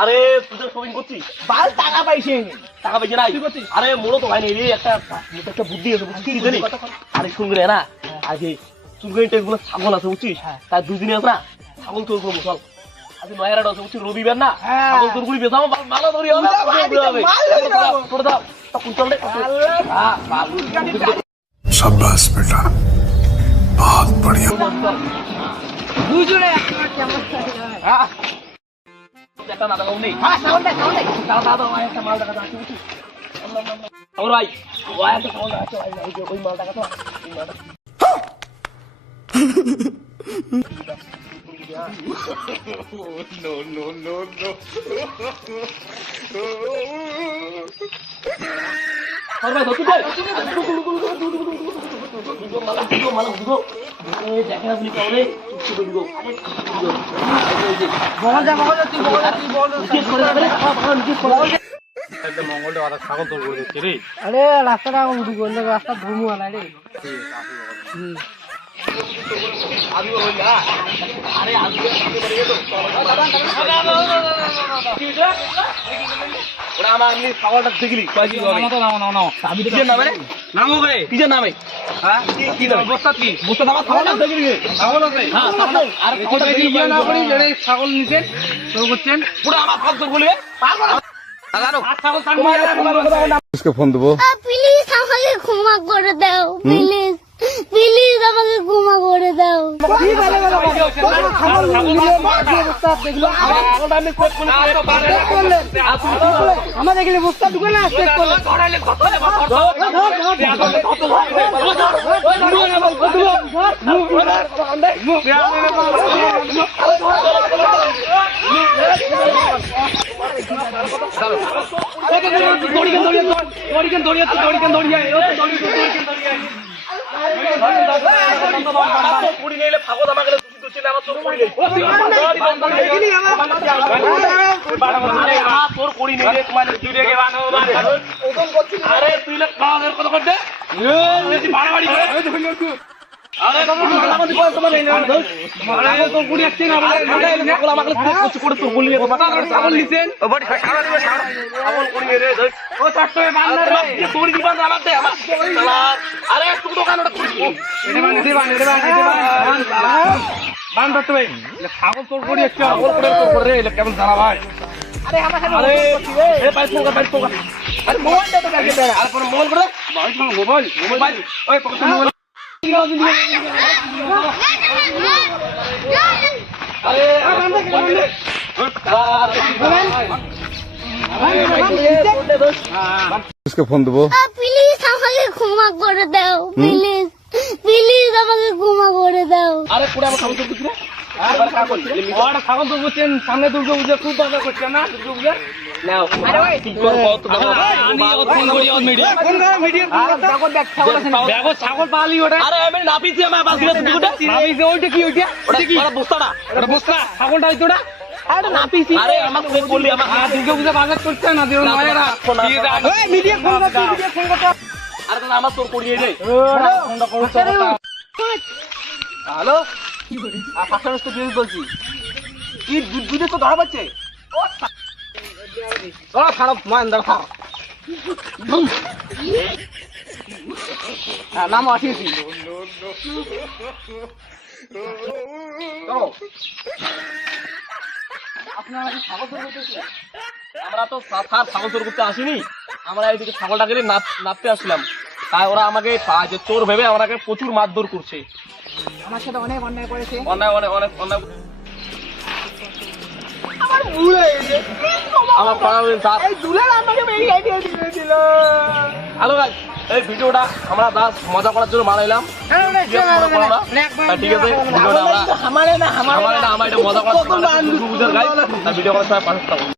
আরে শপিং করছি বাল টাকা পাইছে নাই আরে মোড়ো তো হয়নি রে একটা বুদ্ধি আছে বুঝছিস জানি আরে শুনবে না আগে চুলগুলো গুলো ছাগল আছে বুঝছিস তার দুদিনে আছে না ছাগল তোর করবো চল আজ নয়ারাটা আছে বুঝছিস রবিবার না ছাগল তোর গুলি বেচাবো ভালো ধরি হবে তোর দাও তখন চল রে शाबाश बेटा बहुत बढ़िया দুজনে একটা কেমন একটা না দাও নেই দাও একটা মাল টাকা আছে বুঝছিস ওর ভাই ওই একটা ছাগল আছে ওই মাল টাকা তো ওই মালটা No. আরে ধরতে দে দুটো দেখে না বলি কাউরে দুটো মঙ্গলটা আদা ছাগল তোর করে দিচ্ছে রে আরে রাস্তাটা উঠু করলে রাস্তা ধুমু আলাই রে আমি বলি না আরে আজকে ওরা আমার এমনি ছাগলটা দেখলি কয়জি হবে না আমি কি নামে রে নামো করে কি নামে হ্যাঁ কি নামে বস্তা কি বস্তা আমার ছাগলটা দেখলি ছাগল আছে হ্যাঁ আর ছাগলটা কি না করি জেনে ছাগল নিছেন শুরু করছেন পুরো আমার ছাগল তো বলবে পারবো না দাদা ছাগল इसको फोन देबो প্লিজ আমাকে ক্ষমা করে দাও প্লিজ আমাকে ক্ষমা করে দাও আমাদের এখানে বস্তা ঢুকে না কেমন জানা ভাই इसको फोन देबो প্লিজ আমাকে ক্ষমা করে দাও প্লিজ আমাকে ক্ষমা করে দাও আরে পুরো আমার ছাগল করছিস ওটা ছাগল তো বুঝছেন সামনে দুর্গা পূজা খুব ভালো করছে না দুর্গা পূজা নাও আরে ভাই ঠিক করে কত আমি ফোন করি অন মিডিয়া ফোন করো মিডিয়া ছাগল দেখ ছাগল আছে না দেখো ছাগল পালি ওটা আরে আমি নাপিছি আমার বাসিরা তুমি ওটা নাপিছি ওইটা কি ওটা কি ওটা বস্তাটা ওটা বস্তা ছাগলটা হইতো ওটা আরে নাপিছি আরে আমাকে ফোন করলি আমার দুর্গা পূজা বাজার করছে না দিও নয়রা ওই মিডিয়া ফোন করো আরে দাদা আমার তোর করিয়ে দে ফোনটা করো হ্যালো আর শাসনস তো বিয়ে বলছি কি দুধে তো ধরা পাচ্ছে ও খারাপ মান দাও খাও নাম আসিছি আপনারা ছাগল চোর করতেছেন আমরা তো ছাগল চোর করতে আসিনি আমরা এইদিকে ছাগলটাকে নাপতে আসলাম তাই ওরা আমাকে যে চোর ভেবে আমাকে প্রচুর মারধর করছে আমার সাথে অনেক অন্যায় করেছে অনেক আমার পাড়া এই দুলাল আমাকে এই আইডিয়া দিয়েছিল হ্যালো গাইস এই ভিডিওটা আমরা দাস মজা করার জন্য বানাইলাম ঠিক আছে ভিডিওটা আমরা আমার এটা মজা করার জন্য ভিডিও করার সময় পাঠাতে